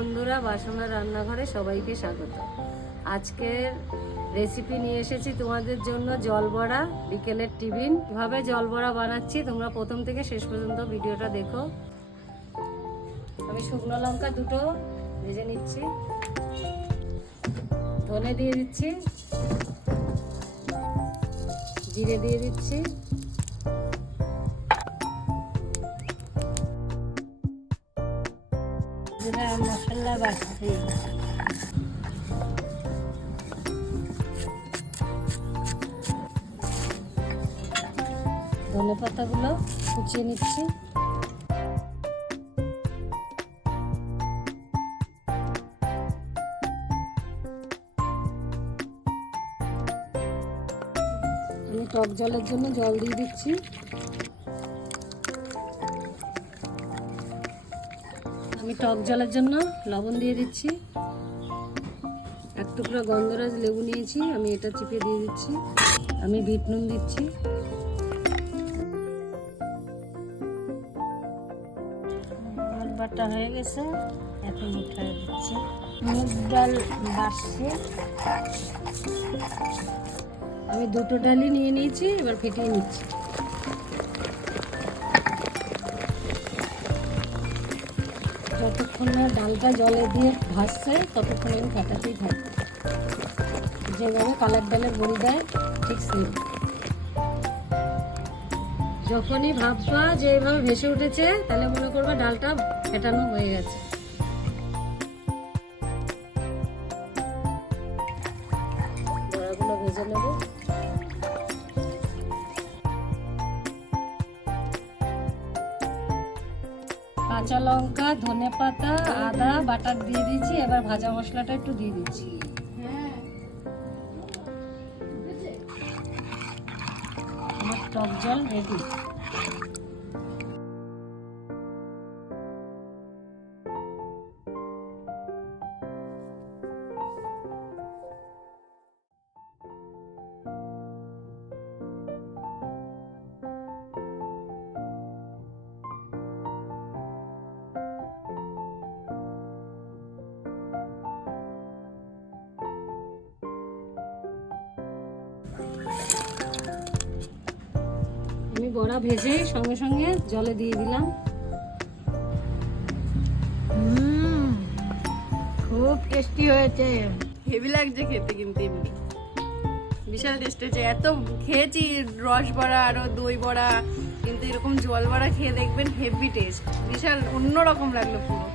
বন্ধুরা, বাসনা রান্নাঘরে সবাইকে স্বাগত। আজকের রেসিপি নিয়ে এসেছি তোমাদের জন্য জল বড়া, বিকেলের টিফিন। কিভাবে জল বড়া বানাচ্ছি তোমরা প্রথম থেকে শেষ পর্যন্ত ভিডিওটা দেখো। আমি শুকনো লঙ্কা দুটো ভেজে নিচ্ছি, ধনে দিয়ে দিচ্ছি, জিরে দিয়ে দিচ্ছি, মশলা বাড়ছি, ধনে পাতাগুলো কুচিয়ে নিচ্ছি, আমি টক জলের জন্য জল দিয়ে দিচ্ছি। আমি টক জলের জন্য লবণ দিয়ে দিচ্ছি। এক টুকরো গন্ধরাজ লেবু নিয়েছি, আমি এটা চিপে দিয়ে দিচ্ছি। আমি বিট নুন দিচ্ছি। বাটা হয়ে গেছে, এখন উঠায় দিচ্ছি। মুগ ডাল বাড়ছে, আমি দুটো ডালই নিয়ে নিয়েছি, এবার ফেটিয়ে নিচ্ছি। যতক্ষণ না ডালটা জলে দিয়ে ভাসছে ততক্ষণ আমি ফাটাতেই থাকবো। যেভাবে কালার ডালের বড়ি দেয় ঠিক সেম। যখনই ভাববা যে এইভাবে ভেসে উঠেছে তাহলে মনে করবা ডালটা ফেটানো হয়ে গেছে। বড়াগুলো ভেজে নেব। কাঁচা লঙ্কা, ধনে পাতা, আদা বাটার দিয়ে দিয়েছি। এবার ভাজা মশলাটা একটু দিয়ে দিচ্ছি। আমার টক জল রেডি। আমি বড়া ভেজে সঙ্গে সঙ্গে জলে দিয়ে দিলাম। খুব টেস্টি হয়েছে, হেভি লাগছে খেতে, কিন্তু এমনি বিশাল টেস্ট হয়েছে। এত খেয়েছি রস বড়া আরো দই বড়া, কিন্তু এরকম জল বড়া খেয়ে দেখবেন হেভি টেস্ট, বিশাল অন্যরকম লাগলো পুরো।